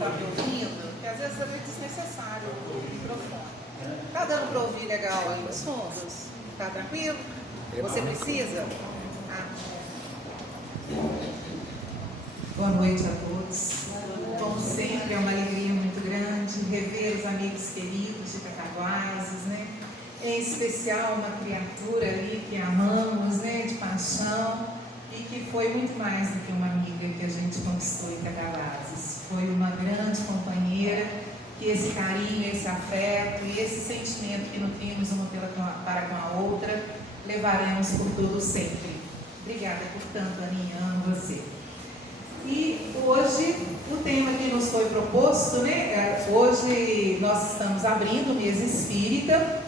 está me ouvindo, porque às vezes é meio desnecessário o microfone. Está dando para ouvir legal aí os fundos? Está tranquilo? Você precisa? Boa noite a todos. Como sempre, é uma alegria muito grande rever os amigos queridos de Cataguases, né? Em especial uma criatura ali que amamos, né? De paixão, e que foi muito mais do que uma amiga que a gente conquistou em Cataguases. Foi uma grande companheira, que esse carinho, esse afeto e esse sentimento que nutrimos uma para com a outra, levaremos por todo sempre. Obrigada por tanto, Aninha, amo você. E hoje, o tema que nos foi proposto, né? Hoje nós estamos abrindo o mês espírita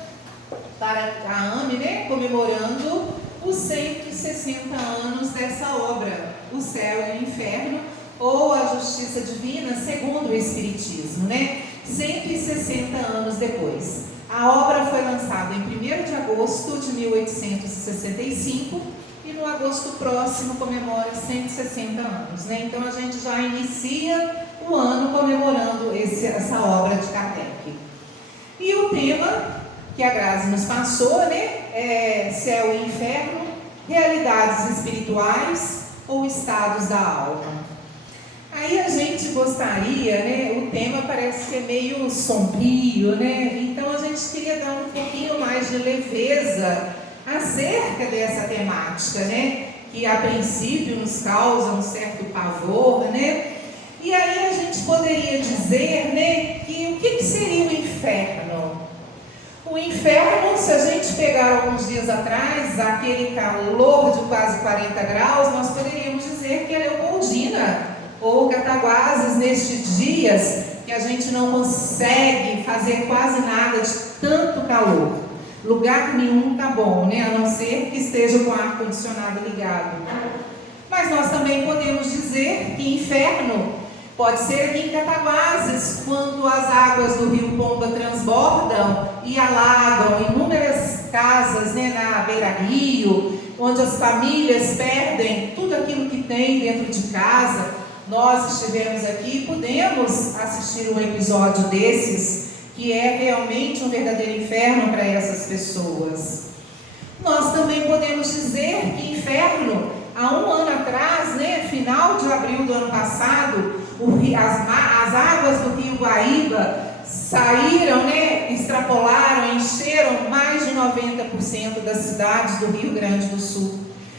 para a AME, né? Comemorando os 160 anos dessa obra, O Céu e o Inferno, ou A Justiça Divina segundo o Espiritismo, né? 160 anos depois. A obra foi lançada em 1º de agosto de 1865 e no agosto próximo comemora 160 anos, né? Então a gente já inicia o ano comemorando essa obra de Kardec. E o tema que a Grazi nos passou, né? É Céu e Inferno, realidades espirituais ou estados da alma. Aí a gente gostaria, né? O tema parece ser meio sombrio, né? Então a gente queria dar um pouquinho mais de leveza acerca dessa temática, né? Que a princípio nos causa um certo pavor, né? E aí a gente poderia dizer, né? Que o que seria o inferno? O inferno, se a gente pegar alguns dias atrás, aquele calor de quase 40 graus, nós poderíamos dizer que é Leopoldina ou Cataguases nestes dias que a gente não consegue fazer quase nada de tanto calor. Lugar nenhum tá bom, né? A não ser que esteja com o ar-condicionado ligado. Mas nós também podemos dizer que inferno pode ser aqui em Cataguases, quando as águas do rio Pomba transbordam e alagam inúmeras casas, né, na beira-rio, onde as famílias perdem tudo aquilo que tem dentro de casa. Nós estivemos aqui e pudemos assistir um episódio desses, que é realmente um verdadeiro inferno para essas pessoas. Nós também podemos dizer que inferno, há um ano atrás, né, final de abril do ano passado, as águas do rio Guaíba saíram, né, extrapolaram, encheram mais de 90% das cidades do Rio Grande do Sul.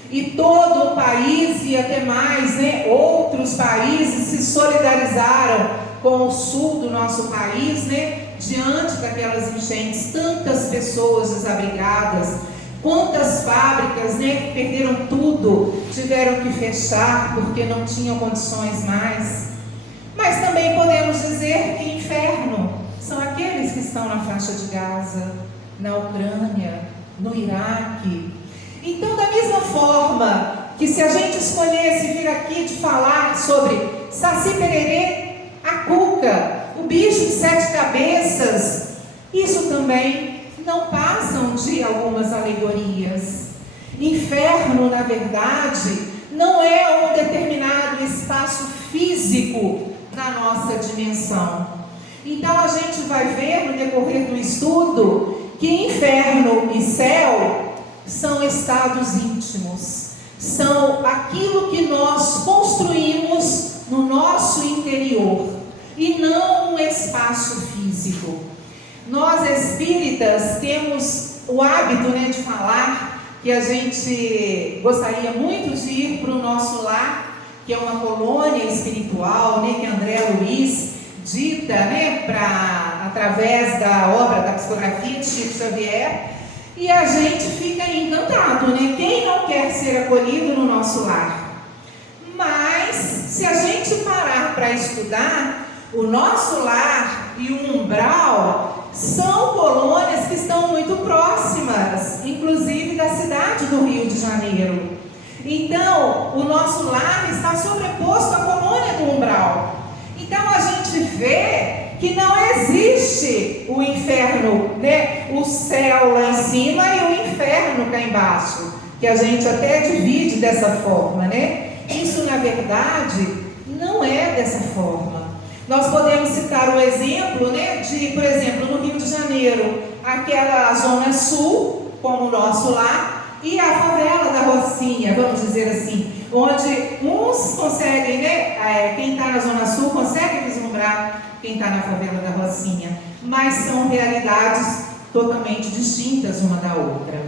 E todo o país e até mais, né, outros países se solidarizaram com o sul do nosso país, né, diante daquelas enchentes. Tantas pessoas desabrigadas, quantas fábricas, né, que perderam tudo, tiveram que fechar porque não tinham condições mais. Mas também podemos dizer que inferno são aqueles que estão na faixa de Gaza, na Ucrânia, no Iraque. Então, da mesma forma que se a gente escolhesse vir aqui de falar sobre Saci Pererê, a cuca, o bicho de 7 cabeças, isso também não passam de algumas alegorias. Inferno, na verdade, não é um determinado espaço físico na nossa dimensão. Então a gente vai ver no decorrer do estudo que inferno e céu são estados íntimos, são aquilo que nós construímos no nosso interior e não um espaço físico. Nós espíritas temos o hábito, né, de falar que a gente gostaria muito de ir para o nosso lar, que é uma colônia espiritual, né, que André Luiz dita, né, através da obra da psicografia de Chico Xavier, e a gente fica encantado, né? Quem não quer ser acolhido no nosso lar? Mas, se a gente parar para estudar, o nosso lar e o umbral são colônias que estão muito próximas, inclusive da cidade do Rio de Janeiro. Então, o nosso lar está sobreposto à colônia do umbral. Então, a gente vê que não existe o inferno, né? O céu lá em cima e o inferno cá embaixo, que a gente até divide dessa forma, né? Isso, na verdade, não é dessa forma. Nós podemos citar o exemplo, né, de, por exemplo, no Rio de Janeiro, aquela zona sul, como o nosso lá, e a favela da Rocinha, vamos dizer assim, onde uns conseguem, né, quem está na zona sul consegue vislumbrar quem está na favela da Rocinha, mas são realidades totalmente distintas uma da outra.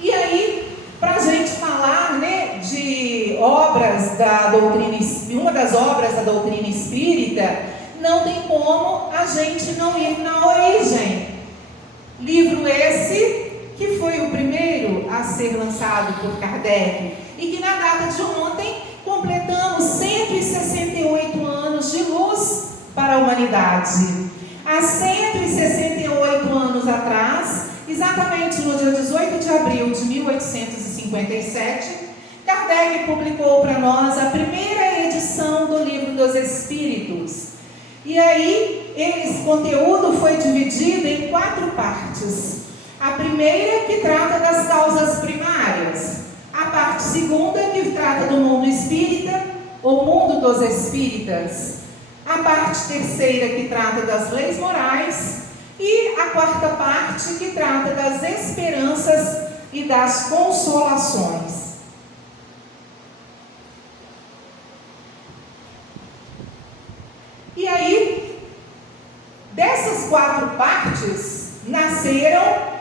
E aí, para a gente falar, né, de obras da doutrina, uma das obras da doutrina espírita, não tem como a gente não ir na origem. Livro esse que foi o primeiro a ser lançado por Kardec e que na data de ontem completamos 168 anos de luz para a humanidade. Há 168 anos atrás, exatamente no dia 18 de abril de 1857, Kardec publicou para nós a primeira edição do Livro dos Espíritos. E aí, esse conteúdo foi dividido em 4 partes. A primeira, que trata das causas primárias. A parte segunda, que trata do mundo espírita, ou mundo dos espíritas. A parte terceira, que trata das leis morais. E a quarta parte, que trata das esperanças e das consolações. E aí, dessas 4 partes, nasceram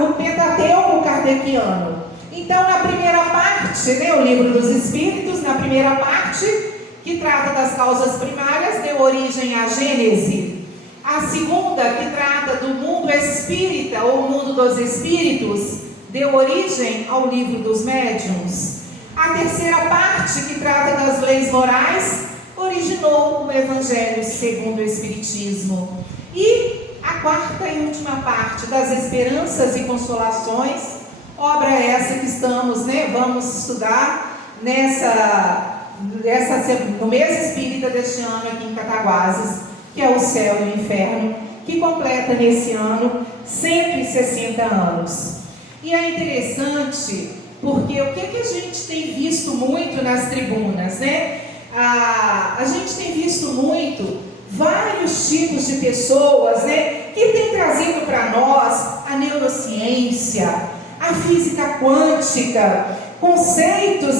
o Pentateuco kardeciano. Então, na primeira parte, né, o Livro dos Espíritos, na primeira parte, que trata das causas primárias, deu origem à Gênese. A segunda, que trata do mundo espírita, ou mundo dos espíritos, deu origem ao Livro dos Médiuns. A terceira parte, que trata das leis morais, originou o Evangelho segundo o Espiritismo. E a quarta e última parte, das esperanças e consolações, obra essa que estamos, vamos estudar no mês espírita deste ano aqui em Cataguases, que é o Céu e o Inferno, que completa nesse ano 160 anos. E é interessante, porque o que a gente tem visto muito nas tribunas, né? A gente tem visto muito vários tipos de pessoas, né, que têm trazido para nós a neurociência, a física quântica, conceitos,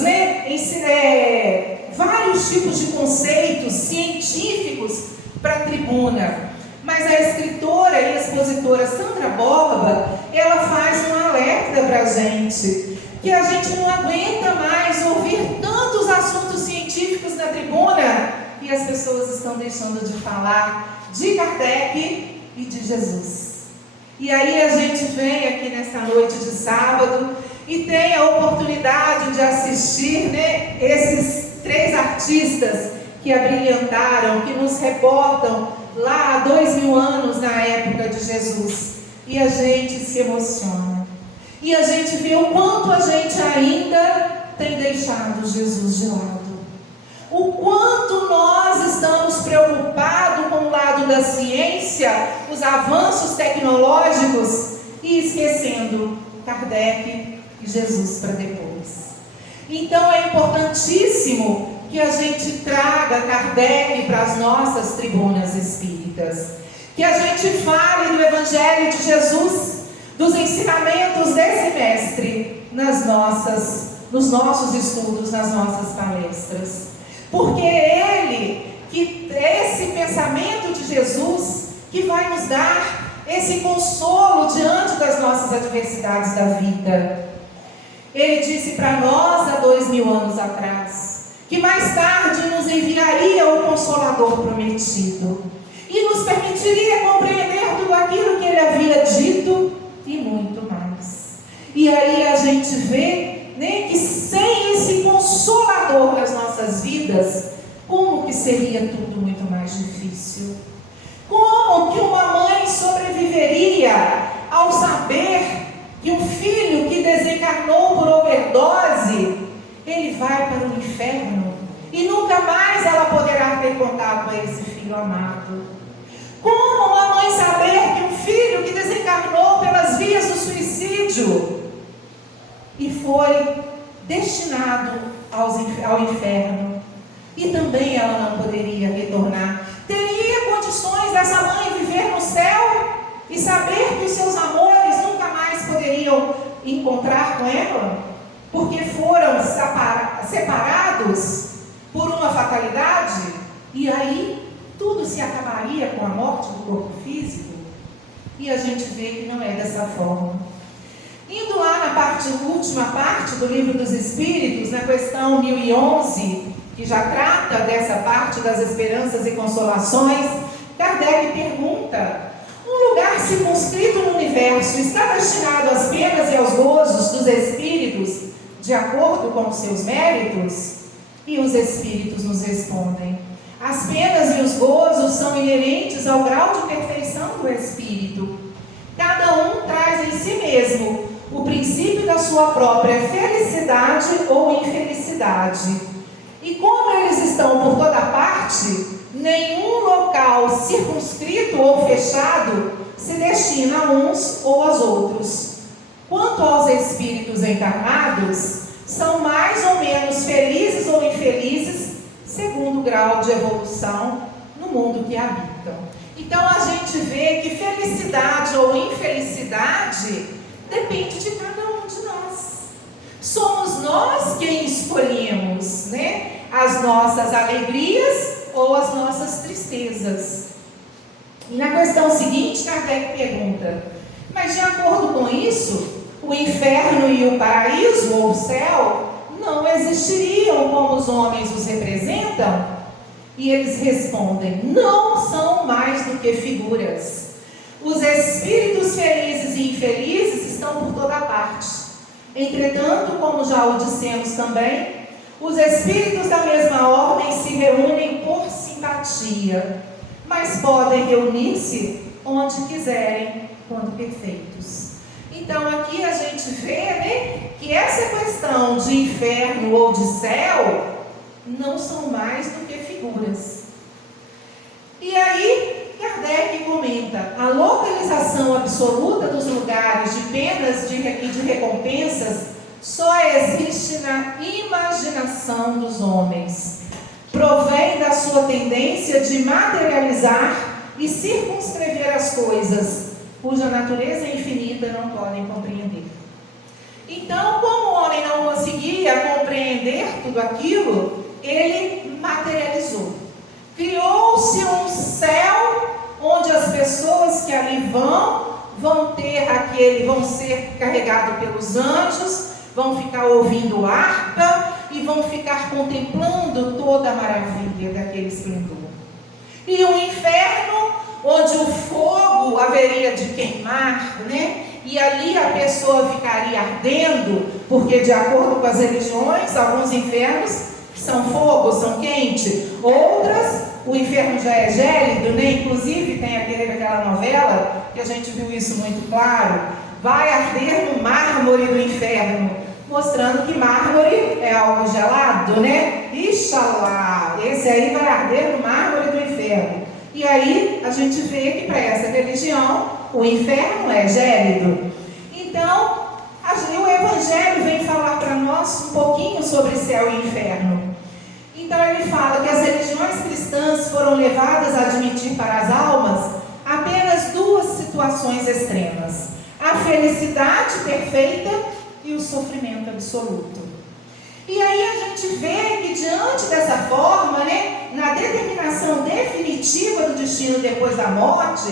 vários tipos de conceitos científicos para a tribuna. Mas a escritora e expositora Sandra Borba, ela faz um alerta para a gente, que a gente não aguenta mais ouvir tantos assuntos científicos na tribuna e as pessoas estão deixando de falar de Kardec e de Jesus. E aí a gente vem aqui nessa noite de sábado e tem a oportunidade de assistir, esses 3 artistas que abrilhantaram, que nos reportam lá há 2000 anos na época de Jesus. E a gente se emociona. E a gente vê o quanto a gente ainda tem deixado Jesus de lado. O quanto nós estamos preocupados com o lado da ciência, os avanços tecnológicos, e esquecendo Kardec e Jesus para depois. Então é importantíssimo que a gente traga Kardec para as nossas tribunas espíritas, que a gente fale do Evangelho de Jesus, dos ensinamentos desse mestre nos nossos estudos, nas nossas palestras. Porque é esse pensamento de Jesus que vai nos dar esse consolo diante das nossas adversidades da vida. Ele disse para nós há 2000 anos atrás, que mais tarde nos enviaria o Consolador prometido e nos permitiria compreender tudo aquilo que ele havia dito e muito mais. E aí a gente vê, que sem esse Consolador nas nossas vidas, como que seria tudo muito mais difícil? Como que uma mãe sobreviveria ao saber que um filho que desencarnou por overdose, ele vai para o inferno e nunca mais ela poderá ter contato com esse filho amado? Como uma mãe saber que um filho que desencarnou pelas vias do suicídio e foi destinado ao inferno, E também ela não poderia retornar. Teria condições dessa mãe viver no céu e saber que os seus amores nunca mais poderiam encontrar com ela? Porque foram separados por uma fatalidade? E aí tudo se acabaria com a morte do corpo físico? E a gente vê que não é dessa forma. Indo lá na última parte do Livro dos Espíritos, na questão 1011, que já trata dessa parte das esperanças e consolações, Kardec pergunta: um lugar circunscrito no universo está destinado às penas e aos gozos dos espíritos, de acordo com os seus méritos? E os espíritos nos respondem: as penas e os gozos são inerentes ao grau de perfeição do espírito. Cada um traz em si mesmo o princípio da sua própria felicidade ou infelicidade. E como eles estão por toda parte, nenhum local circunscrito ou fechado se destina a uns ou aos outros. Quanto aos espíritos encarnados, são mais ou menos felizes ou infelizes, segundo o grau de evolução no mundo que habitam. Então a gente vê que felicidade ou infelicidade depende de cada um de nós. Somos nós quem escolhemos, né, as nossas alegrias ou as nossas tristezas. E na questão seguinte, Kardec pergunta: mas de acordo com isso, o inferno e o paraíso ou o céu não existiriam como os homens os representam? E eles respondem: não são mais do que figuras. Os espíritos felizes e infelizes estão por toda parte. Entretanto, como já o dissemos também, os espíritos da mesma ordem se reúnem por simpatia, mas podem reunir-se onde quiserem, quando perfeitos. Então aqui a gente vê, né, que essa questão de inferno ou de céu não são mais do que figuras. E aí Kardec comenta: a localização absoluta dos lugares de penas e de recompensas só existe na imaginação dos homens. Provém da sua tendência de materializar e circunscrever as coisas, cuja natureza infinita não podem compreender. Então, como o homem não conseguia compreender tudo aquilo, ele materializou. Criou-se um céu onde as pessoas que ali vão ser carregados pelos anjos, vão ficar ouvindo harpa e vão ficar contemplando toda a maravilha daquele esplendor. E o inferno, onde o fogo haveria de queimar, né? E ali a pessoa ficaria ardendo, porque de acordo com as religiões, alguns infernos são fogo, são quente, outras, o inferno já é gélido, né? Inclusive tem aquela novela, que a gente viu isso muito claro, vai arder no mármore do inferno, mostrando que mármore é algo gelado, né? Ixalá, esse aí vai arder no mármore do inferno. E aí a gente vê que para essa religião o inferno é gélido. Então, o Evangelho vem falar para nós um pouquinho sobre céu e inferno. Então ele fala que as religiões cristãs foram levadas a admitir para as almas apenas duas situações extremas: a felicidade perfeita e o sofrimento absoluto. E aí a gente vê que diante dessa forma, né, na determinação definitiva do destino depois da morte,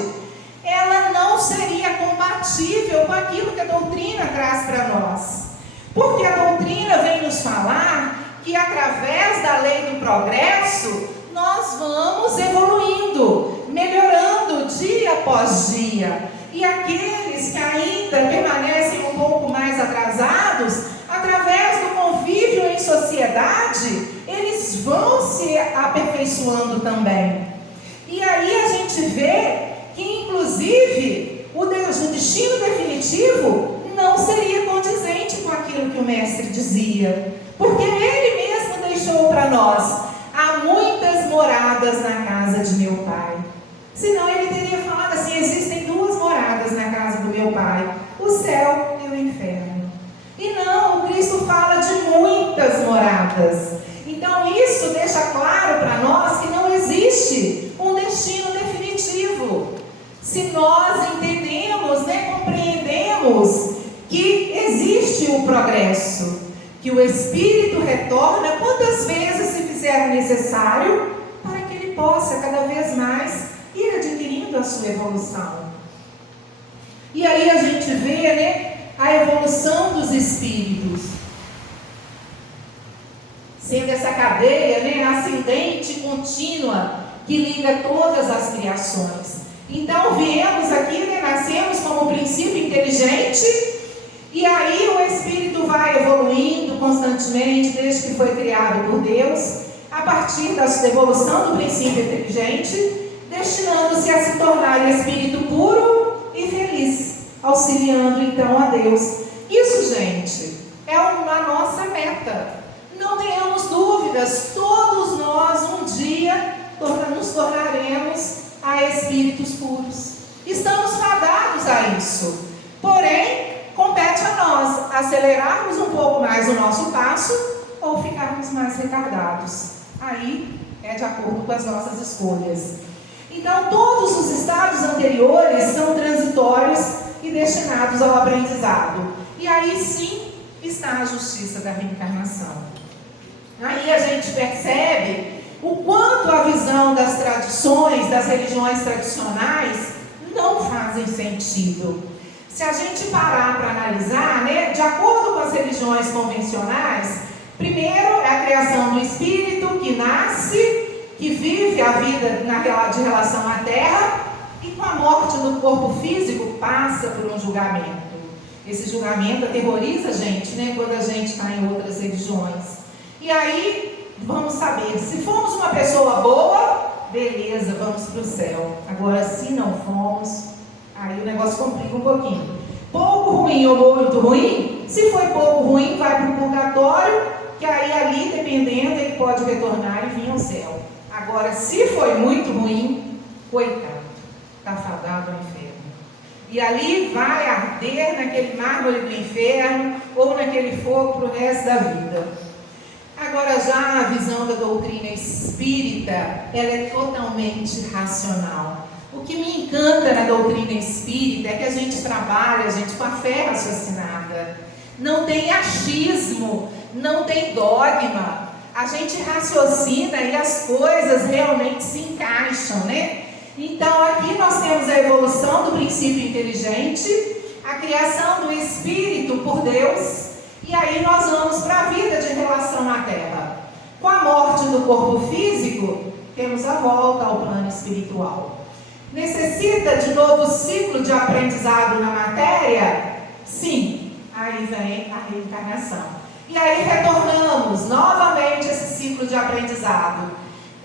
ela não seria compatível com aquilo que a doutrina traz para nós. Porque a doutrina vem nos falar que através da lei do progresso, nós vamos evoluindo, melhorando dia após dia. E aqueles que ainda permanecem um pouco mais atrasados, através do convívio em sociedade, eles vão se aperfeiçoando também. E aí a gente vê que, inclusive, o destino definitivo não seria condizente com aquilo que o mestre dizia. Porque ele mesmo deixou para nós: há muitas moradas na casa de meu pai. Senão ele teria falado assim: existem duas moradas na casa do meu pai, o céu e o inferno. E não, o Cristo fala de muitas moradas. Então isso deixa claro se nós entendemos, compreendemos que existe o progresso, que o Espírito retorna quantas vezes se fizer necessário para que ele possa cada vez mais ir adquirindo a sua evolução. E aí a gente vê, a evolução dos espíritos, sendo essa cadeia, ascendente contínua, que liga todas as criações. Então viemos aqui, nascemos como princípio inteligente, e aí o espírito vai evoluindo constantemente, desde que foi criado por Deus, a partir da evolução do princípio inteligente, destinando-se a se tornar espírito puro e feliz, auxiliando então a Deus. Isso, gente, é uma nossa meta. Não tenhamos dúvidas, todos nós um dia nos tornaremos a espíritos puros. Estamos fadados a isso. Porém, compete a nós acelerarmos um pouco mais o nosso passo ou ficarmos mais retardados. Aí é de acordo com as nossas escolhas. Então, todos os estados anteriores são transitórios e destinados ao aprendizado. E aí sim está a justiça da reencarnação. Aí a gente percebe o quanto a visão das tradições, das religiões tradicionais, não fazem sentido. Se a gente parar para analisar, de acordo com as religiões convencionais, primeiro é a criação do espírito que nasce, que vive a vida de relação à Terra, e com a morte do corpo físico passa por um julgamento. Esse julgamento aterroriza a gente, quando a gente está em outras religiões. E aí, vamos saber, se formos uma pessoa boa, beleza, vamos para o céu. Agora, se não formos, aí o negócio complica um pouquinho. Pouco ruim ou muito ruim, se foi pouco ruim, vai para o purgatório, que aí ali, dependendo, ele pode retornar e vir ao céu. Agora, se foi muito ruim, coitado, está fadado ao inferno. E ali vai arder naquele mármore do inferno ou naquele fogo para o resto da vida. Agora, já a visão da doutrina espírita, ela é totalmente racional. O que me encanta na doutrina espírita é que a gente trabalha, com a fé raciocinada. Não tem achismo, não tem dogma. A gente raciocina e as coisas realmente se encaixam, Então, aqui nós temos a evolução do princípio inteligente, a criação do espírito por Deus, e aí nós vamos para a vida de relação à Terra. Com a morte do corpo físico, temos a volta ao plano espiritual. Necessita de novo ciclo de aprendizado na matéria? Sim, aí vem a reencarnação. E aí retornamos novamente esse ciclo de aprendizado.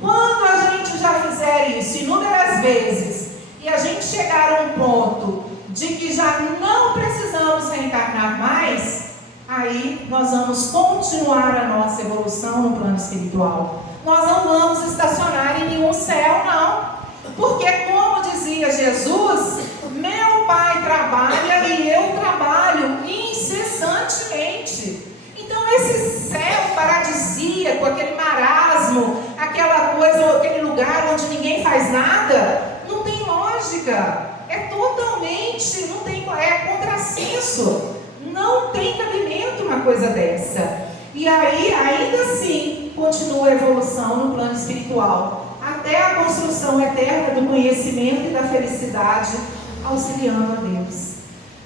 Quando a gente já fizer isso inúmeras vezes, e a gente chegar a um ponto de que já não precisamos reencarnar mais, aí nós vamos continuar a nossa evolução no plano espiritual. Nós não vamos estacionar em nenhum céu, não. Porque, como dizia Jesus, meu Pai trabalha e eu trabalho incessantemente. Então, esse céu paradisíaco, aquele marasmo, aquela coisa, aquele lugar onde ninguém faz nada, não tem lógica. É totalmente, é contrassenso. Não tem cabimento uma coisa dessa. E aí, ainda assim, continua a evolução no plano espiritual, até a construção eterna do conhecimento e da felicidade, auxiliando a Deus.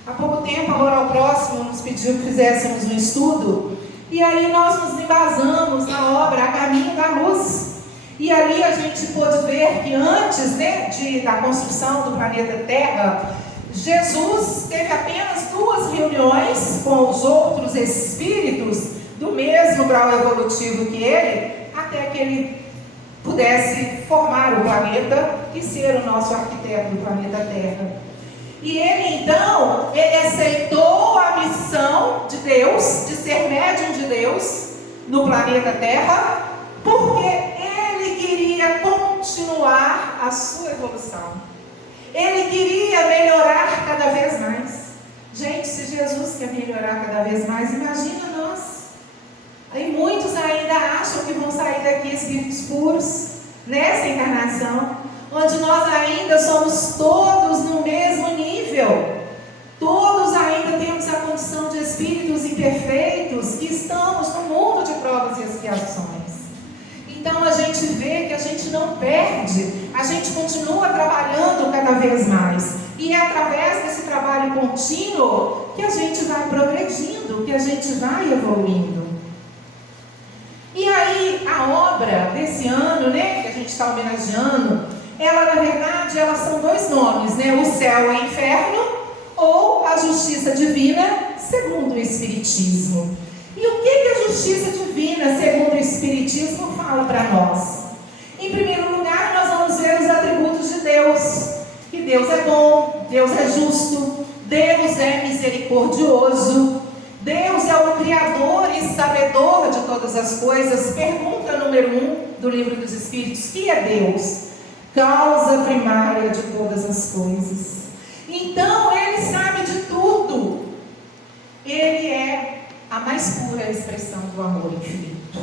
Há pouco tempo, agora ao próximo, nos pediu que fizéssemos um estudo, e aí nós nos embasamos na obra A Caminho da Luz. E ali a gente pôde ver que antes da construção do planeta Terra, Jesus teve apenas 2 reuniões com os outros espíritos do mesmo grau evolutivo que ele, até que ele pudesse formar o planeta e ser o nosso arquiteto do planeta Terra. E ele então, aceitou a missão de Deus, de ser médium de Deus no planeta Terra, porque ele queria continuar a sua evolução. Ele queria melhorar cada vez mais. Gente, se Jesus quer melhorar cada vez mais, imagina nós. E muitos ainda acham que vão sair daqui espíritos puros nessa encarnação. onde nós ainda somos todos no mesmo nível. Todos ainda temos a condição de espíritos imperfeitos que estamos no mundo de provas e expiações. Então a gente vê que a gente não perde, a gente continua trabalhando cada vez mais. E é através desse trabalho contínuo que a gente vai progredindo, que a gente vai evoluindo. E aí a obra desse ano, né, que a gente está homenageando, ela na verdade elas são dois nomes, né? O céu e o inferno, ou a justiça divina segundo o Espiritismo. E o que a justiça divina segundo o Espiritismo fala para nós? Em primeiro lugar, nós vamos ver os atributos de Deus. Que Deus é bom, Deus é justo, Deus é misericordioso, Deus é o Criador e sabedor de todas as coisas. Pergunta número 1 do Livro dos Espíritos: que é Deus? Causa primária de todas as coisas. Então, Ele sabe de tudo. Ele é a mais pura expressão do amor infinito.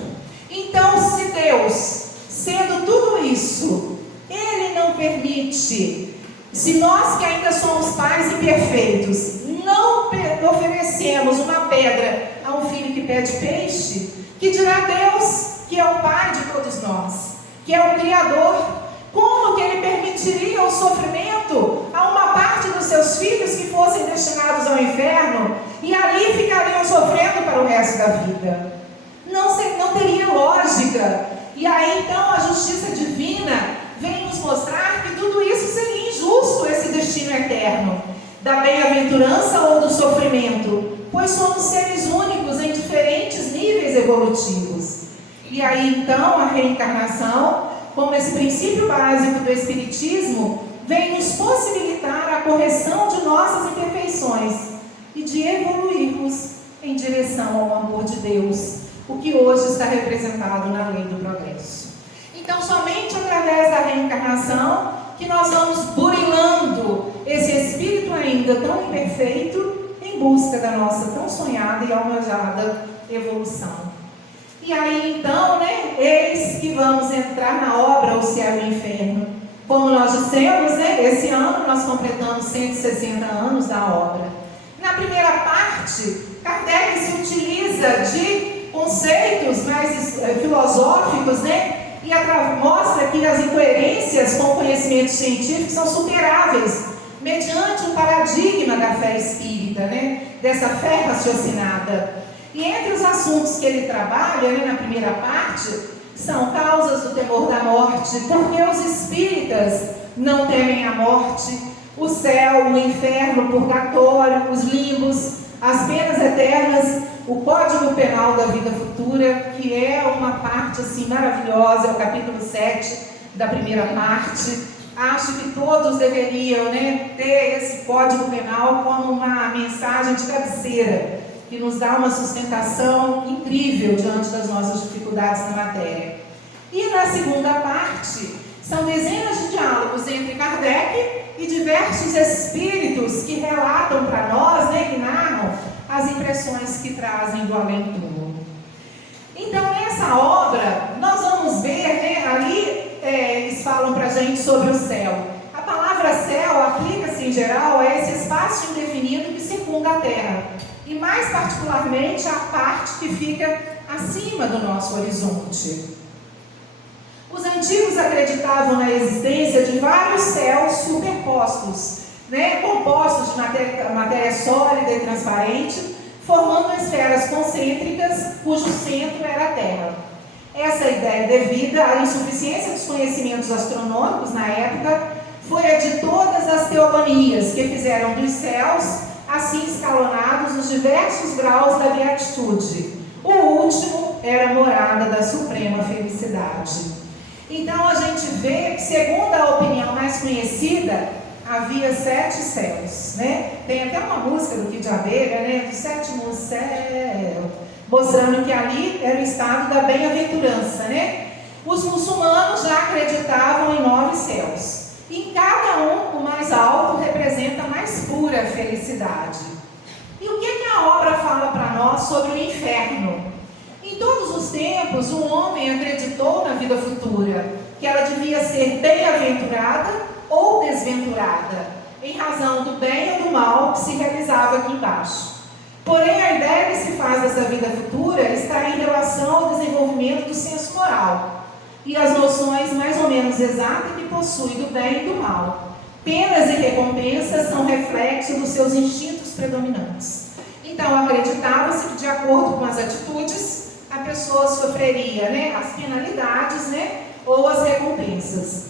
Então, se Deus, sendo tudo isso, Ele não permite, se nós que ainda somos pais imperfeitos, não oferecemos uma pedra a um filho que pede peixe, que dirá Deus, que é o Pai de todos nós, que é o Criador, como que Ele permitiria o sofrimento a uma parte dos seus filhos que fossem destinados ao inferno e ali ficariam sofrendo para o resto da vida? Não teria lógica. E aí então a justiça divina vem nos mostrar que tudo isso seria injusto, esse destino eterno da bem-aventurança ou do sofrimento, pois somos seres únicos em diferentes níveis evolutivos. E aí então a reencarnação, como esse princípio básico do Espiritismo, vem nos possibilitar a correção de nossas imperfeições e de evoluirmos em direção ao amor de Deus, o que hoje está representado na lei do progresso. Então, somente através da reencarnação que nós vamos burilando esse espírito ainda tão imperfeito em busca da nossa tão sonhada e almejada evolução. E aí então, eis que vamos entrar na obra O Céu e o Inferno. Como nós dissemos, esse ano nós completamos 160 anos da obra. Na primeira parte, Kardec se utiliza de conceitos mais filosóficos, e mostra que as incoerências com conhecimentos científicos são superáveis mediante o paradigma da fé espírita, dessa fé raciocinada. E entre os assuntos que ele trabalha, na primeira parte, são causas do temor da morte, porque os espíritas não temem a morte, o céu, o inferno, o purgatório, os limbos, as penas eternas, o Código Penal da Vida Futura, que é uma parte assim maravilhosa, é o capítulo 7 da primeira parte. Acho que todos deveriam ter esse Código Penal como uma mensagem de cabeceira, que nos dá uma sustentação incrível diante das nossas dificuldades na matéria. E na segunda parte, são dezenas de diálogos entre Kardec e diversos espíritos que relatam para nós, que narram as impressões que trazem do além-túmulo. Então, nessa obra, nós vamos ver, ali eles falam para a gente sobre o céu. A palavra céu aplica-se em geral a esse espaço indefinido que circunda a Terra, e mais particularmente a parte que fica acima do nosso horizonte. Os antigos acreditavam na existência de vários céus superpostos, compostos de matéria sólida e transparente, formando esferas concêntricas cujo centro era a Terra. Essa ideia, devido à insuficiência dos conhecimentos astronômicos na época, foi a de todas as teofanias que fizeram dos céus assim escalonados nos diversos graus da beatitude. O último era a morada da suprema felicidade. Então a gente vê que, segundo a opinião mais conhecida, havia 7 céus, Tem até uma música do Kid de Abelha, do sétimo céu, mostrando que ali era o estado da bem-aventurança, Os muçulmanos já acreditavam em 9 céus. E em cada um, o mais alto representa a mais pura felicidade. E o que a obra fala para nós sobre o inferno? Em todos os tempos, o homem acreditou na vida futura, que ela devia ser bem-aventurada ou desventurada, em razão do bem ou do mal que se realizava aqui embaixo. Porém, a ideia que se faz dessa vida futura está em relação ao desenvolvimento do senso moral e as noções mais ou menos exatas que possui do bem e do mal. Penas e recompensas são reflexo dos seus instintos predominantes. Então, acreditava-se que, de acordo com as atitudes, a pessoa sofreria, as penalidades, ou as recompensas.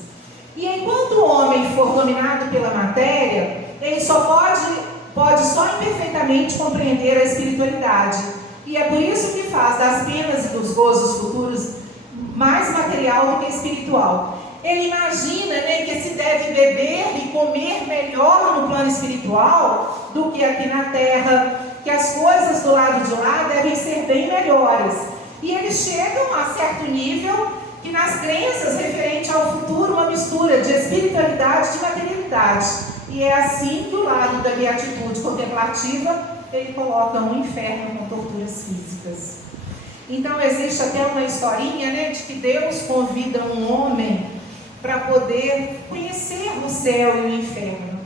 E enquanto o homem for dominado pela matéria, ele só pode só imperfeitamente compreender a espiritualidade. E é por isso que faz das penas e dos gozos futuros mais material do que espiritual. Ele imagina que se deve beber e comer melhor no plano espiritual do que aqui na terra, que as coisas do lado de lá devem ser bem melhores. E eles chegam a certo nível que nas crenças referente ao futuro, uma mistura de espiritualidade e de materialidade. E é assim que o lado da beatitude contemplativa, ele coloca um inferno com torturas físicas. Então existe até uma historinha, de que Deus convida um homem para poder conhecer o céu e o inferno.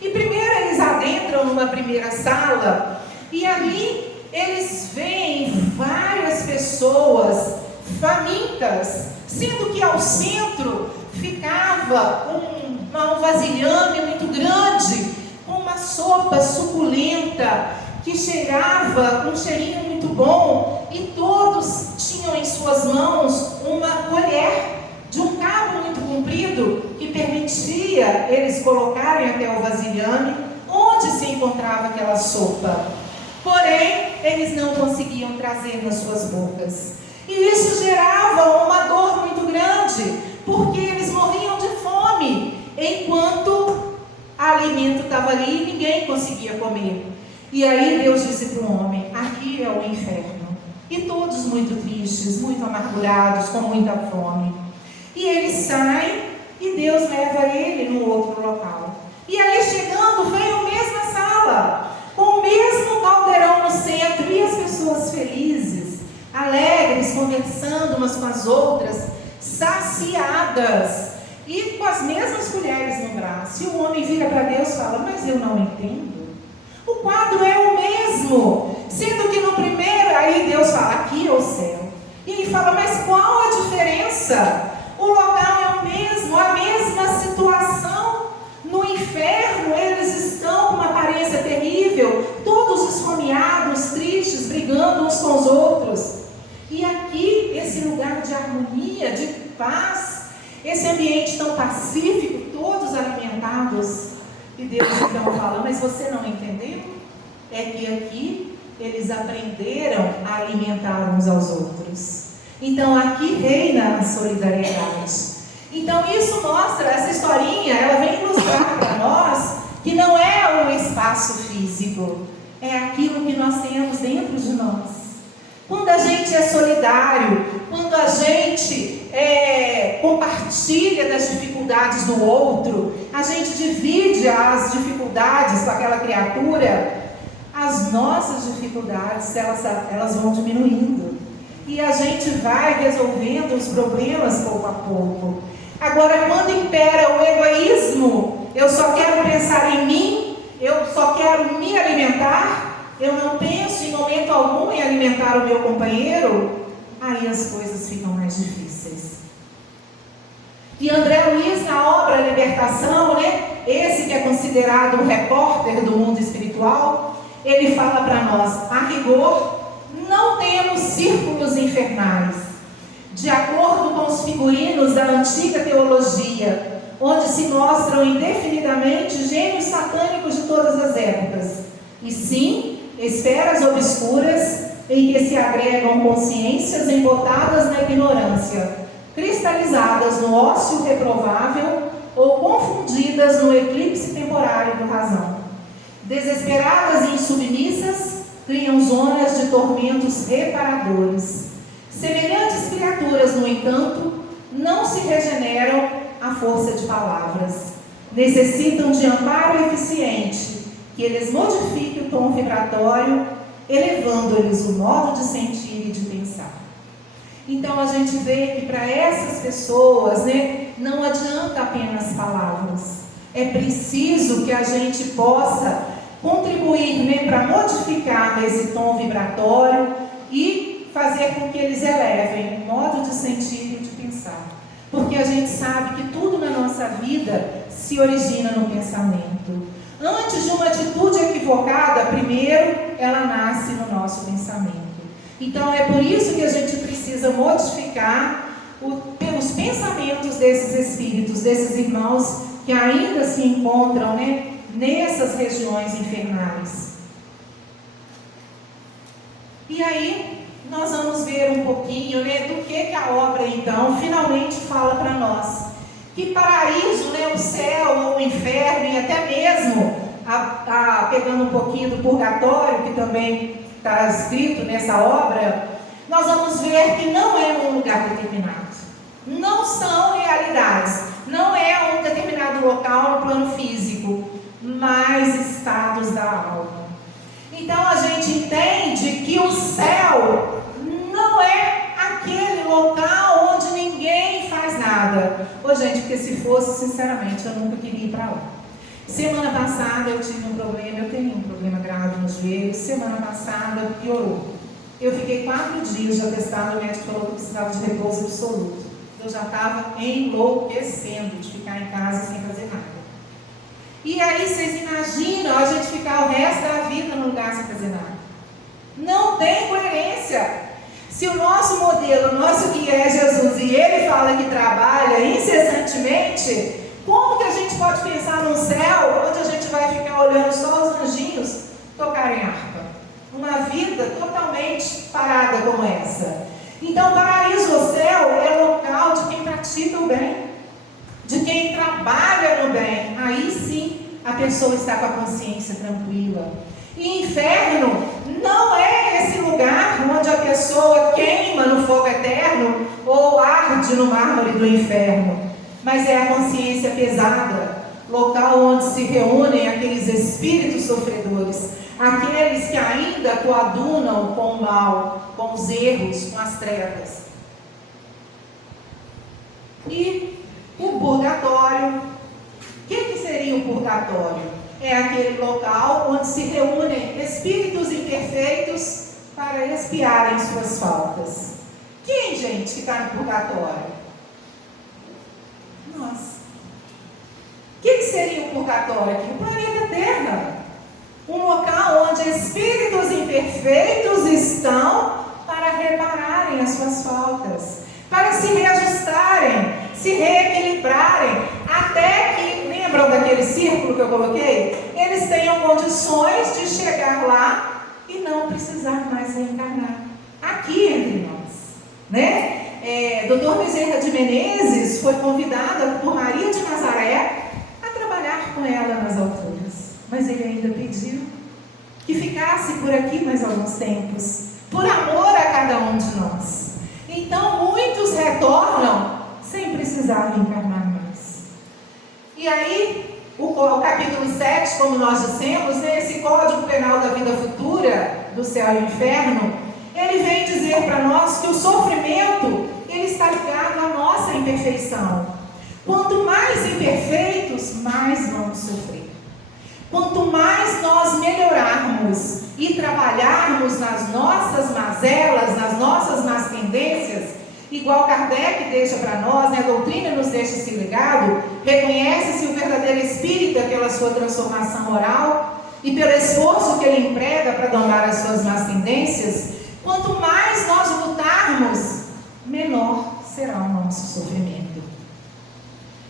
E primeiro eles adentram numa primeira sala, e ali eles veem várias pessoas famintas, sendo que ao centro ficava um vasilhame muito grande, com uma sopa suculenta, que cheirava um cheirinho muito bom, e todos tinham em suas mãos uma colher de um cabo muito comprido, que permitia eles colocarem até o vasilhame, onde se encontrava aquela sopa. Porém, eles não conseguiam trazer nas suas bocas. E isso gerava uma dor muito grande, porque eles morriam de fome, enquanto o alimento estava ali e ninguém conseguia comer. E aí Deus disse para o homem: aqui é o inferno. E todos muito tristes, muito amargurados, com muita fome. E eles saem e Deus leva ele no outro local. E ali chegando, veio a mesma sala, com o mesmo caldeirão no centro, e as pessoas felizes, alegres, conversando umas com as outras, saciadas, e com as mesmas colheres no braço. E o homem vira para Deus e fala: mas eu não entendo. O quadro é o mesmo, sendo que no primeiro, aí Deus fala: aqui é o céu. E ele fala: mas qual a diferença? O local é o mesmo, a mesma situação. No inferno eles estão com uma aparência terrível, todos esfomeados, tristes, brigando uns com os outros. E aqui, esse lugar de harmonia, de paz, esse ambiente tão pacífico, todos alimentados. E Deus então fala: mas você não entendeu? É que aqui eles aprenderam a alimentar uns aos outros. Então aqui reina a solidariedade. Então isso mostra, essa historinha, ela vem ilustrar para nós que não é um espaço físico, é aquilo que nós temos dentro de nós. Quando a gente é solidário, quando a gente compartilha das dificuldades do outro, a gente divide as dificuldades com aquela criatura, as nossas dificuldades elas vão diminuindo. E a gente vai resolvendo os problemas pouco a pouco. Agora, quando impera o egoísmo, eu só quero pensar em mim, eu só quero me alimentar, eu não penso em momento algum em alimentar o meu companheiro, aí as coisas ficam mais difíceis. E André Luiz, na obra Libertação, esse que é considerado o repórter do mundo espiritual, ele fala para nós: a rigor, não temos círculos infernais, de acordo com os figurinos da antiga teologia, onde se mostram indefinidamente gênios satânicos de todas as épocas, e sim esferas obscuras em que se agregam consciências embotadas na ignorância, cristalizadas no ócio reprovável ou confundidas no eclipse temporário da razão. Desesperadas e insubmissas, criam zonas de tormentos reparadores. Semelhantes criaturas, no entanto, não se regeneram à força de palavras. Necessitam de amparo eficiente, que lhes modifique o tom vibratório, elevando-lhes o modo de sentir e de pensar. Então a gente vê que para essas pessoas, né, não adianta apenas palavras. É preciso que a gente possa contribuir, né, para modificar esse tom vibratório e fazer com que eles elevem o modo de sentir e de pensar. Porque a gente sabe que tudo na nossa vida se origina no pensamento. Antes de uma atitude equivocada, primeiro ela nasce no nosso pensamento. Então é por isso que a gente precisa modificar os pensamentos desses espíritos, desses irmãos que ainda se encontram, né, nessas regiões infernais. E aí nós vamos ver um pouquinho, né, do que a obra então finalmente fala para nós. Que paraíso, né, o céu ou o inferno, e até mesmo pegando um pouquinho do purgatório, que também está escrito nessa obra, nós vamos ver que não é um lugar determinado. Não são realidades. Não é um determinado local no plano físico, mas estados da alma. Então a gente entende que o céu não é aquele local onde ninguém faz nada. Ô gente, porque se fosse, sinceramente, eu nunca queria ir para lá. Semana passada eu tive um problema, eu tenho um problema grave nos joelhos. Semana passada piorou. Eu fiquei 4 dias de atestado, o médico falou que eu precisava de repouso absoluto. Eu já estava enlouquecendo de ficar em casa sem fazer nada. E aí vocês imaginam a gente ficar o resto da vida no lugar sem fazer nada? Não tem coerência. Se o nosso modelo, o nosso guia é Jesus e ele fala que trabalha incessantemente, como que a gente pode pensar num céu onde a gente vai ficar olhando só os anjinhos tocarem harpa? Uma vida totalmente parada como essa. Então, paraíso ou céu é local de quem pratica o bem, de quem trabalha no bem. Aí sim a pessoa está com a consciência tranquila. E inferno não é esse lugar onde a pessoa queima no fogo eterno ou arde no mármore do inferno, mas é a consciência pesada, local onde se reúnem aqueles espíritos sofredores, aqueles que ainda coadunam com o mal, com os erros, com as trevas. E o purgatório, o que seria o purgatório? É aquele local onde se reúnem espíritos imperfeitos para expiarem suas faltas. Quem, gente, que está no purgatório? Nós. O que seria o purgatório aqui? O planeta Terra. Um local onde espíritos imperfeitos estão para repararem as suas faltas, para se reajustarem, se reequilibrarem, até que, lembram daquele círculo que eu coloquei? Eles tenham condições de chegar lá e não precisar mais reencarnar aqui entre nós, né? Dr. Bezerra de Menezes foi convidada por Maria de Nazaré a trabalhar com ela nas alturas, mas ele ainda pediu que ficasse por aqui mais alguns tempos, por amor a cada um de nós. Então muitos retornam sem precisar reencarnar mais. E aí o capítulo 7, como nós dissemos, esse Código Penal da Vida Futura, do céu e do inferno, ele vem dizer para nós que o sofrimento, ele está ligado à nossa imperfeição. Quanto mais imperfeitos, mais vamos sofrer. Quanto mais nós melhorarmos e trabalharmos nas nossas mazelas, nas nossas más tendências, igual Kardec deixa para nós, né, a doutrina nos deixa esse legado, reconhece-se o verdadeiro espírita pela sua transformação moral e pelo esforço que ele emprega para domar as suas más tendências. Quanto mais nós lutarmos, menor será o nosso sofrimento.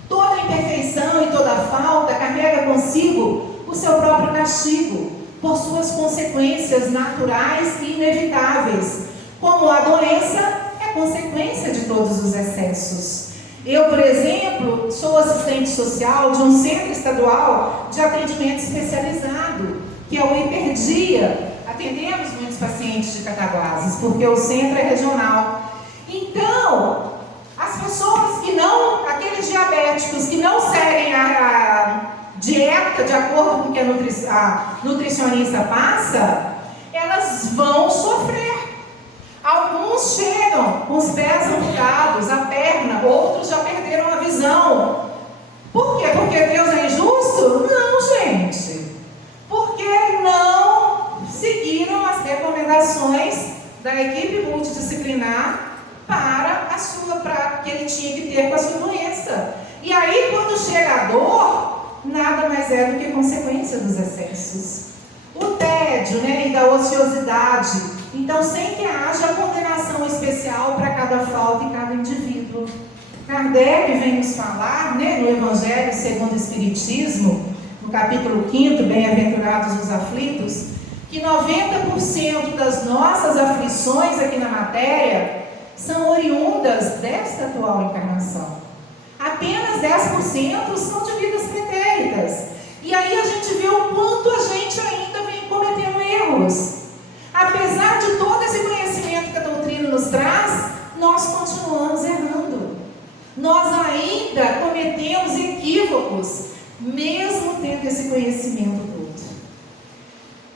Toda imperfeição e toda falta carrega consigo o seu próprio castigo, por suas consequências naturais e inevitáveis, como a doença é consequência de todos os excessos. Eu, por exemplo, sou assistente social de um centro estadual de atendimento especializado, que é o Hiperdia. Atendemos muitos pacientes de Cataguases, porque o centro é regional. Então, as pessoas que não, aqueles diabéticos que não seguem a dieta de acordo com o que a nutricionista passa, elas vão sofrer. Alguns chegam chegam com os pés amputados, a perna, outros já perderam a visão. Por quê? Porque Deus é injusto? Não, gente. Porque não seguiram as recomendações da equipe multidisciplinar para que ele tinha que ter com a sua doença. E aí, quando chega a dor, nada mais é do que consequência dos excessos. O tédio, né, e da ociosidade. Então, sem que haja condenação especial para cada falta e cada indivíduo. Kardec vem nos falar, né, no Evangelho segundo o Espiritismo, no capítulo 5, Bem-aventurados os aflitos, que 90% das nossas aflições aqui na matéria são oriundas desta atual encarnação. Apenas 10% são de vidas pretéritas. E aí a gente vê o quanto a gente ainda vem cometendo erros. Apesar de todo esse conhecimento que a doutrina nos traz, nós continuamos errando. Nós ainda cometemos equívocos, mesmo tendo esse conhecimento todo.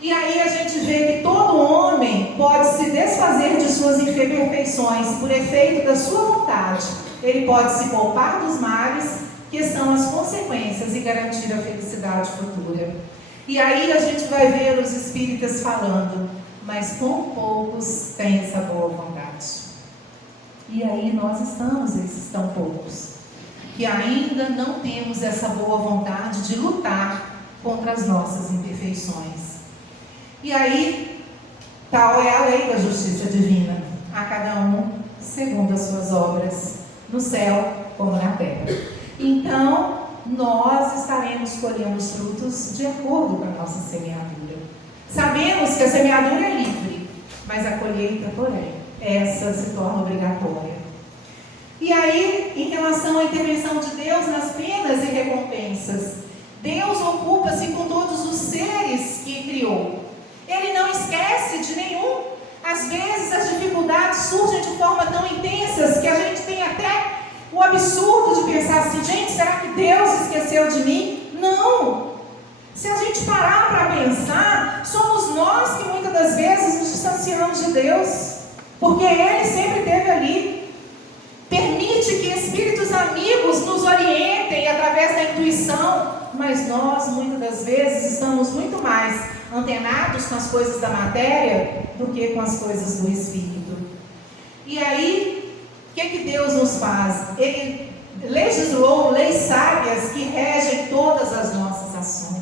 E aí a gente vê que todo homem pode se desfazer de suas imperfeições por efeito da sua vontade. Ele pode se poupar dos males, que são as consequências, e garantir a felicidade futura. E aí a gente vai ver os espíritas falando, mas com poucos têm essa boa vontade. E aí nós estamos, esses tão poucos, que ainda não temos essa boa vontade de lutar contra as nossas imperfeições. E aí, tal é a lei da justiça divina, a cada um segundo as suas obras, no céu como na terra. Então, nós estaremos colhendo os frutos de acordo com a nossa semeadura. Sabemos que a semeadura é livre, mas a colheita, porém, essa se torna obrigatória. E aí, em relação à intervenção de Deus nas penas e recompensas, Deus ocupa-se com todos os seres que criou. Ele não esquece de nenhum. Às vezes as dificuldades surgem de forma tão intensas que a gente tem até o absurdo de pensar assim, gente, será que Deus esqueceu de mim? Não! Se a gente parar para pensar, somos nós que muitas das vezes nos distanciamos de Deus, porque Ele sempre esteve ali. Permite que espíritos amigos nos orientem através da intuição, mas nós muitas das vezes estamos muito mais antenados com as coisas da matéria do que com as coisas do Espírito. E aí, o que Deus nos faz? Ele legislou leis sábias que regem todas as nossas ações.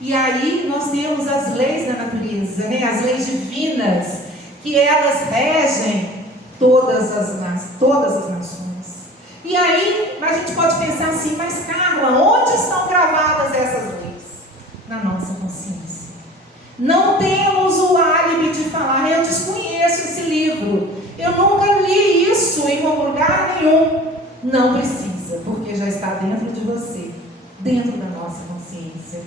E aí nós temos as leis da natureza, né? As leis divinas, que elas regem todas as nações. E aí a gente pode pensar assim, mas Carla, onde estão gravadas essas leis? Na nossa consciência. Não temos o álibi de falar, eu desconheço esse livro, eu nunca li isso em lugar nenhum. Não precisa, porque já está dentro de você, dentro da nossa consciência.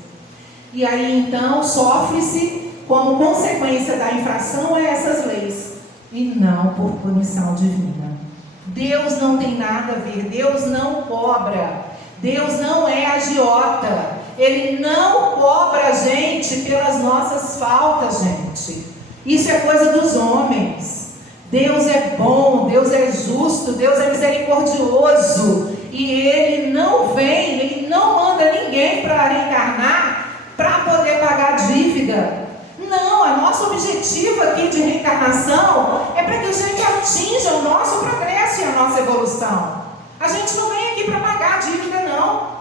E aí então sofre-se como consequência da infração a essas leis, e não por punição divina. Deus não tem nada a ver, Deus não cobra, Deus não é agiota, Ele não cobra a gente pelas nossas faltas, gente. Isso é coisa dos homens. Deus é bom, Deus é justo, Deus é misericordioso, e Ele não vem, Ele não manda ninguém para reencarnar para poder pagar dívida. Não, o nosso objetivo aqui de reencarnação é para que a gente atinja o nosso progresso e a nossa evolução. A gente não vem aqui para pagar dívida, não.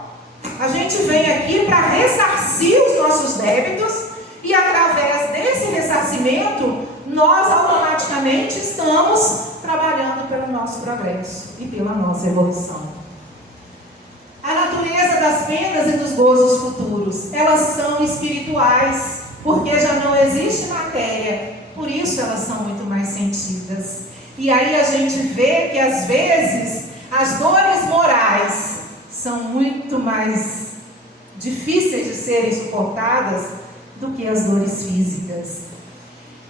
A gente vem aqui para ressarcir os nossos débitos, e através desse ressarcimento, nós automaticamente estamos trabalhando pelo nosso progresso e pela nossa evolução. A natureza das penas e dos gozos futuros, elas são espirituais, porque já não existe matéria, por isso elas são muito mais sentidas. E aí a gente vê que às vezes as dores morais são muito mais difíceis de serem suportadas do que as dores físicas.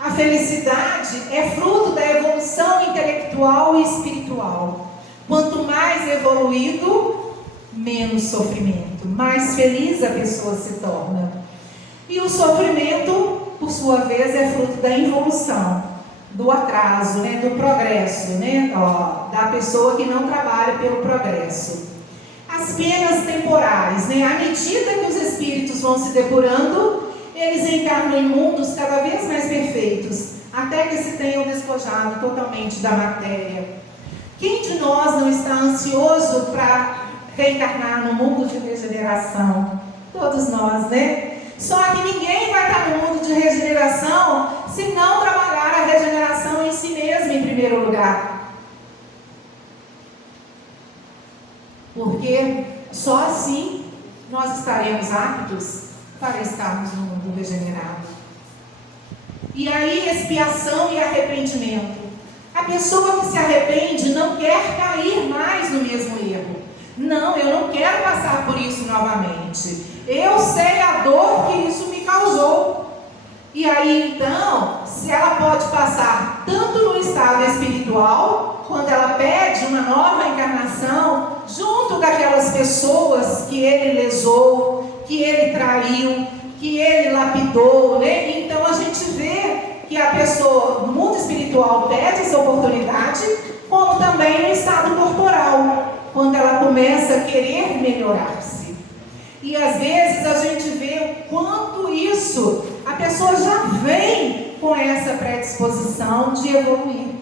A felicidade é fruto da evolução intelectual e espiritual. Quanto mais evoluído, menos sofrimento, mais feliz a pessoa se torna. E o sofrimento, por sua vez, é fruto da involução, do atraso, né, do progresso, né, da pessoa que não trabalha pelo progresso. As penas temporais, né, à medida que os espíritos vão se depurando, eles encarnam em mundos cada vez mais perfeitos, até que se tenham despojado totalmente da matéria. Quem de nós não está ansioso para reencarnar no mundo de regeneração? Todos nós, né? Só que ninguém vai estar no mundo de regeneração se não trabalhar a regeneração em si mesmo em primeiro lugar. Porque só assim nós estaremos aptos para estarmos no mundo regenerado. E aí, expiação e arrependimento. A pessoa que se arrepende não quer cair mais no mesmo erro. Não, eu não quero passar por isso novamente. Eu sei a dor que isso me causou. E aí, então, se ela pode passar tanto no estado espiritual, quando ela pede uma nova encarnação, junto daquelas pessoas que ele lesou, que ele traiu, que ele lapidou, né? Então a gente vê que a pessoa no mundo espiritual pede essa oportunidade, como também no estado corporal, quando ela começa a querer melhorar-se. E às vezes a gente vê o quanto isso, a pessoa já vem com essa predisposição de evoluir.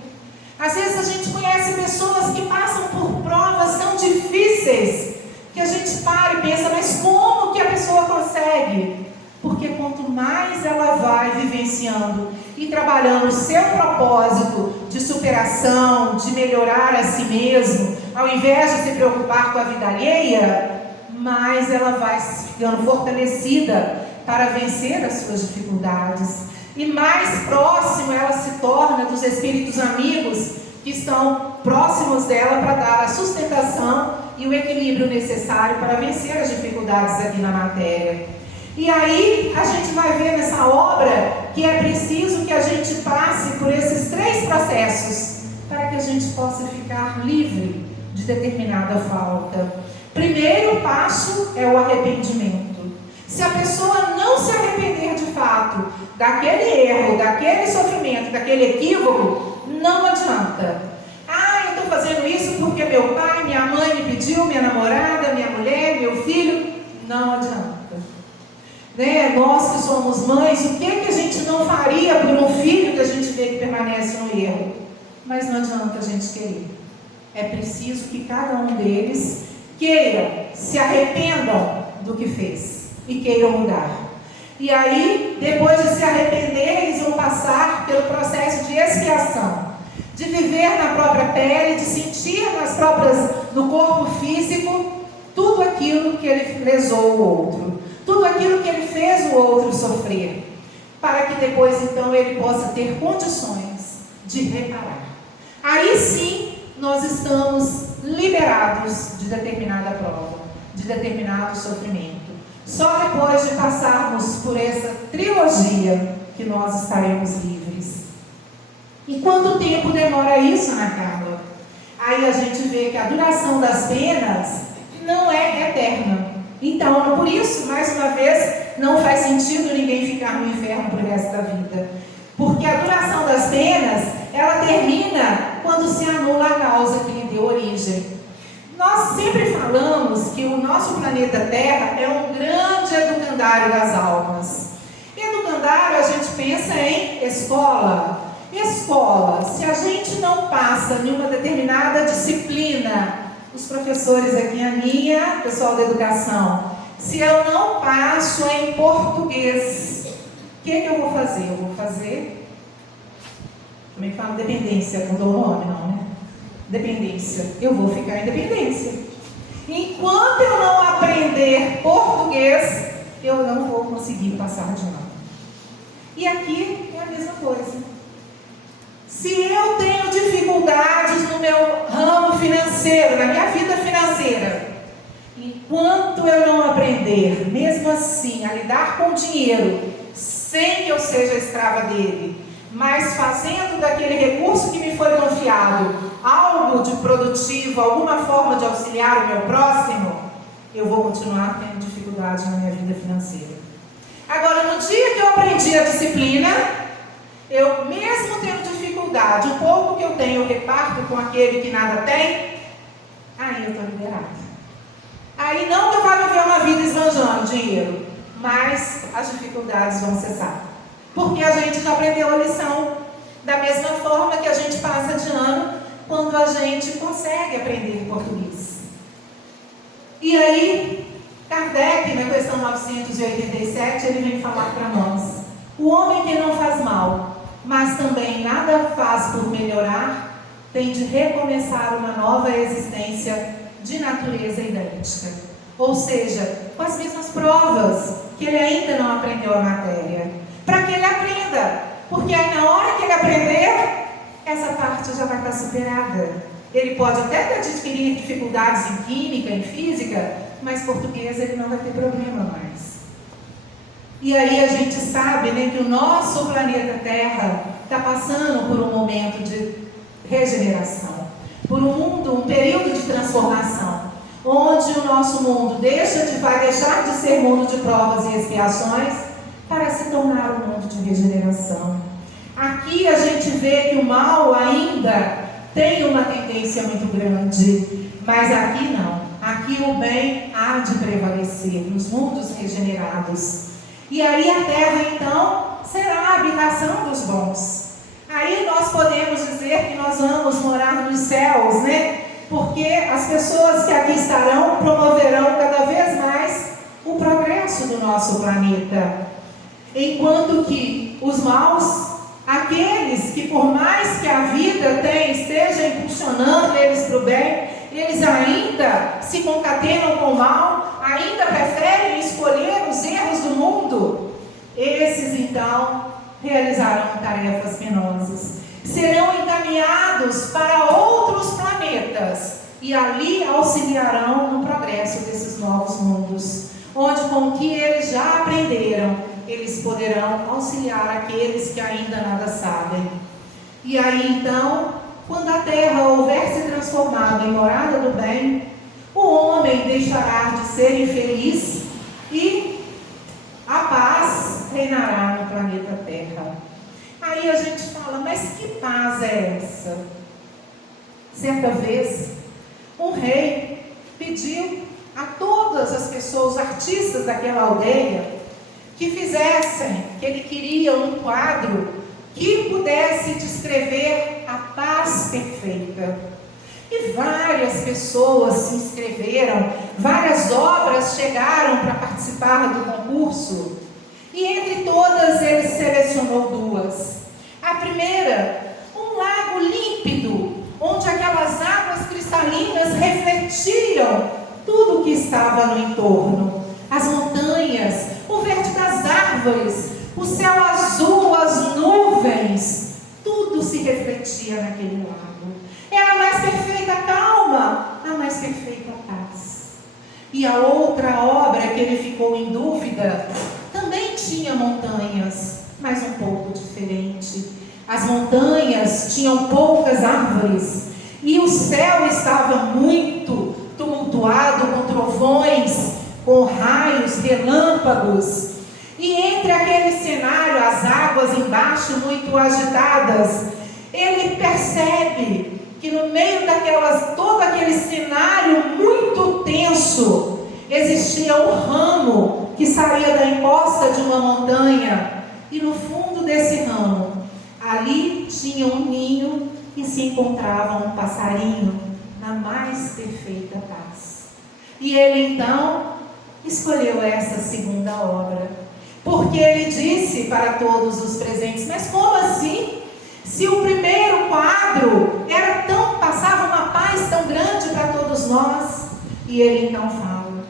Às vezes a gente conhece pessoas que passam por provas tão difíceis, que a gente para e pensa, mas como que a pessoa consegue? Porque quanto mais ela vai vivenciando e trabalhando o seu propósito de superação, de melhorar a si mesmo, ao invés de se preocupar com a vida alheia, mais ela vai ficando fortalecida para vencer as suas dificuldades. E mais próximo ela se torna dos espíritos amigos que estão próximos dela para dar a sustentação e o equilíbrio necessário para vencer as dificuldades aqui na matéria. E aí a gente vai ver nessa obra que é preciso que a gente passe por esses 3 processos para que a gente possa ficar livre de determinada falta. Primeiro passo é o arrependimento. Se a pessoa não se arrepender de fato daquele erro, daquele sofrimento, daquele equívoco, não adianta. Ah, eu estou fazendo isso porque meu pai, minha mãe me pediu, minha namorada, minha mulher, meu filho. Não adianta. Né? Nós que somos mães, o que a gente não faria por um filho que a gente vê que permanece no erro? Mas não adianta a gente querer. É preciso que cada um deles queira, se arrependam do que fez e queiram mudar. E aí, depois de se arrepender, eles vão passar pelo processo de expiação, de viver na própria pele, de sentir no corpo físico tudo aquilo que ele lesou o outro, tudo aquilo que ele fez o outro sofrer, para que depois então ele possa ter condições de reparar. Aí sim nós estamos liberados de determinada prova, de determinado sofrimento. Só depois de passarmos por essa trilogia que nós estaremos livres. E quanto tempo demora isso, Ana Carla? Aí a gente vê que a duração das penas não é eterna. Então, por isso, mais uma vez, não faz sentido ninguém ficar no inferno para o resto da vida. Porque a duração das penas, ela termina quando se anula a causa que lhe deu origem. Nós sempre falamos que o nosso planeta Terra é um grande educandário das almas. Educandário, a gente pensa em escola. Escola, se a gente não passa em uma determinada disciplina, os professores aqui, a minha, pessoal da educação, se eu não passo em português, o que eu vou fazer? Eu vou fazer, como é que fala? Dependência, não dou o nome não, né? Dependência, eu vou ficar em dependência. Enquanto eu não aprender português, eu não vou conseguir passar de ano. E aqui é a mesma coisa. Se eu tenho dificuldades no meu ramo financeiro, na minha vida financeira, enquanto eu não aprender, mesmo assim, a lidar com o dinheiro, sem que eu seja escrava dele, mas fazendo daquele recurso que me foi confiado algo de produtivo, alguma forma de auxiliar o meu próximo, eu vou continuar tendo dificuldades na minha vida financeira. Agora, no dia que eu aprendi a disciplina, eu mesmo tendo dificuldade dificuldade, o pouco que eu tenho eu reparto com aquele que nada tem, aí eu estou liberada. Aí não que eu vá viver uma vida esbanjando dinheiro, mas as dificuldades vão cessar. Porque a gente já aprendeu a lição da mesma forma que a gente passa de ano quando a gente consegue aprender português. E aí, Kardec, na questão 987, ele vem falar para nós: o homem que não faz mal, mas também nada faz por melhorar, tem de recomeçar uma nova existência de natureza idêntica. Ou seja, com as mesmas provas, que ele ainda não aprendeu a matéria. Para que ele aprenda, porque aí na hora que ele aprender, essa parte já vai estar superada. Ele pode até adquirir dificuldades em química, em física, mas português ele não vai ter problema mais. E aí a gente sabe, né, que o nosso planeta Terra está passando por um momento de regeneração, por um período de transformação, onde o nosso mundo vai deixar de ser mundo de provas e expiações para se tornar um mundo de regeneração. Aqui a gente vê que o mal ainda tem uma tendência muito grande, mas aqui não. Aqui o bem há de prevalecer nos mundos regenerados. E aí a terra então será a habitação dos bons. Aí nós podemos dizer que nós vamos morar nos céus, né? Porque as pessoas que aqui estarão promoverão cada vez mais o progresso do nosso planeta. Enquanto que os maus, aqueles que por mais que a vida esteja impulsionando eles para o bem, eles ainda se concatenam com o mal, ainda preferem escolher os erros do mundo. Esses então realizarão tarefas penosas, serão encaminhados para outros planetas e ali auxiliarão no progresso desses novos mundos, onde com o que eles já aprenderam, eles poderão auxiliar aqueles que ainda nada sabem. E aí então, quando a terra houver se transformado em morada do bem, o homem deixará de ser infeliz e a paz reinará no planeta Terra. Aí a gente fala, mas que paz é essa? Certa vez, um rei pediu a todas as pessoas, artistas daquela aldeia, que fizessem, que ele queria um quadro que pudesse descrever a paz perfeita. E várias pessoas se inscreveram, várias obras chegaram para participar do concurso. E entre todas ele selecionou duas. A primeira, um lago límpido, onde aquelas águas cristalinas refletiam tudo o que estava no entorno. As montanhas, o verde das árvores, o céu azul, as nuvens, tudo se refletia naquele lago. Era a mais perfeita calma, a mais perfeita paz. E a outra obra que ele ficou em dúvida, também tinha montanhas, mas um pouco diferente. As montanhas tinham poucas árvores e o céu estava muito tumultuado com trovões, com raios, relâmpagos. E entre aquele cenário, as águas embaixo muito agitadas, ele percebe que no meio todo aquele cenário muito tenso, existia um ramo que saía da encosta de uma montanha, e no fundo desse ramo, ali tinha um ninho e se encontrava um passarinho na mais perfeita paz. E ele então escolheu essa segunda obra, porque ele disse para todos os presentes, mas como assim? Se o primeiro quadro passava uma paz tão grande para todos nós. E ele então fala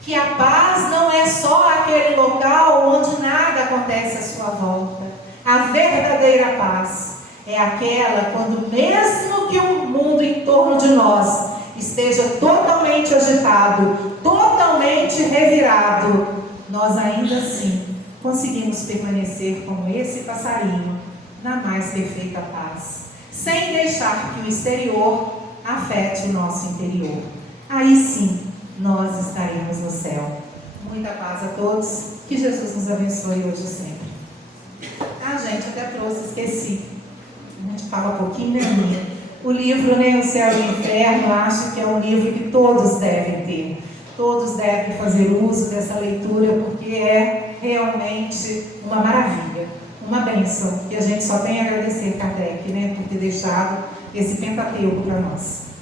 que a paz não é só aquele local onde nada acontece à sua volta. A verdadeira paz é aquela quando mesmo que o mundo em torno de nós esteja totalmente agitado, totalmente revirado, nós ainda assim conseguimos permanecer como esse passarinho na mais perfeita paz, sem deixar que o exterior afete o nosso interior. Aí sim, nós estaremos no céu. Muita paz a todos, que Jesus nos abençoe hoje e sempre. Ah, gente, até trouxe, esqueci. A gente fala um pouquinho, né, Aninha? O livro, né, O Céu e o Inferno, eu acho que é um livro que todos devem ter. Todos devem fazer uso dessa leitura, porque é realmente uma maravilha, uma bênção. E a gente só tem a agradecer Kardec, né, por ter deixado esse Pentateuco para nós.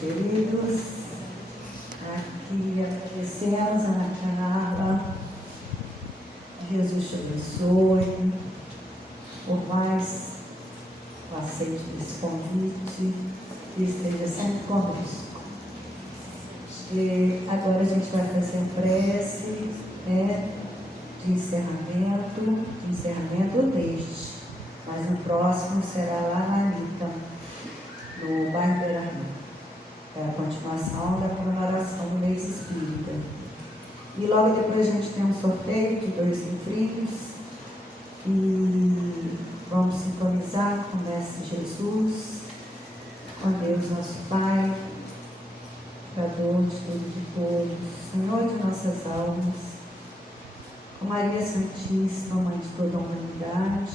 Queridos, aqui agradecemos a Ana Carla, Jesus te abençoe, por mais o aceite desse convite e esteja sempre conosco. E agora a gente vai fazer a prece, né, de encerramento deste, mas o próximo será lá na Anitta, no bairro Beira-Rio. É a continuação da comemoração do mês espírita. E logo depois a gente tem um sorteio de 2 livrinhos e vamos sintonizar com o Mestre Jesus, com Deus nosso Pai, Criador de tudo e de todos, Senhor de nossas almas, com Maria Santíssima, Mãe de toda a humanidade,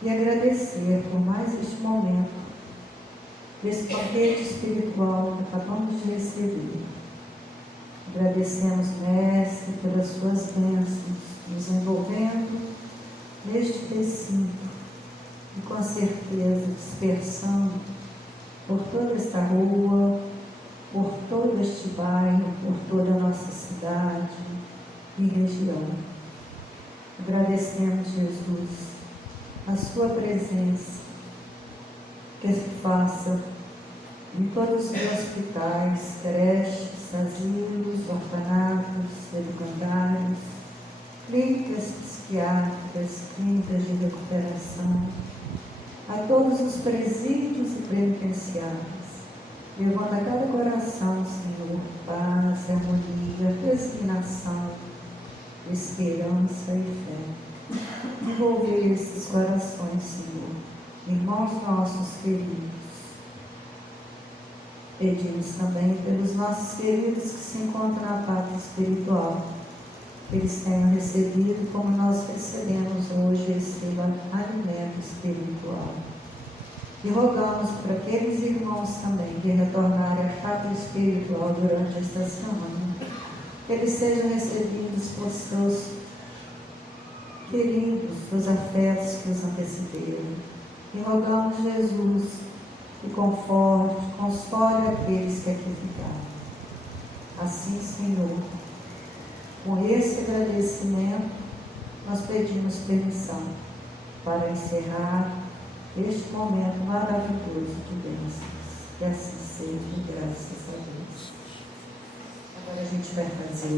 e agradecer por mais este momento, desse banquete espiritual que acabamos de receber. Agradecemos, Mestre, pelas suas bênçãos, nos envolvendo neste recinto e com certeza dispersando por toda esta rua, por todo este bairro, por toda a nossa cidade e região. Agradecemos, Jesus, a sua presença, que se faça em todos os hospitais, creches, asilos, orfanatos, educandários, clínicas psiquiátricas, clínicas de recuperação, a todos os presídios e penitenciários, levando a cada coração, Senhor, paz, harmonia, resignação, esperança e fé. Envolver esses corações, Senhor, irmãos nossos queridos. Pedimos também pelos nossos queridos que se encontram na pátria espiritual, que eles tenham recebido como nós recebemos hoje esse alimento espiritual. E rogamos para aqueles irmãos também que retornarem à pátria espiritual durante esta semana, que eles sejam recebidos por seus queridos, seus afetos que os antecederam. E rogamos, Jesus, que conforte, console aqueles que aqui ficaram. Assim, Senhor, com esse agradecimento, nós pedimos permissão para encerrar este momento maravilhoso de bênçãos. Que assim seja, graças a Deus. Agora a gente vai fazer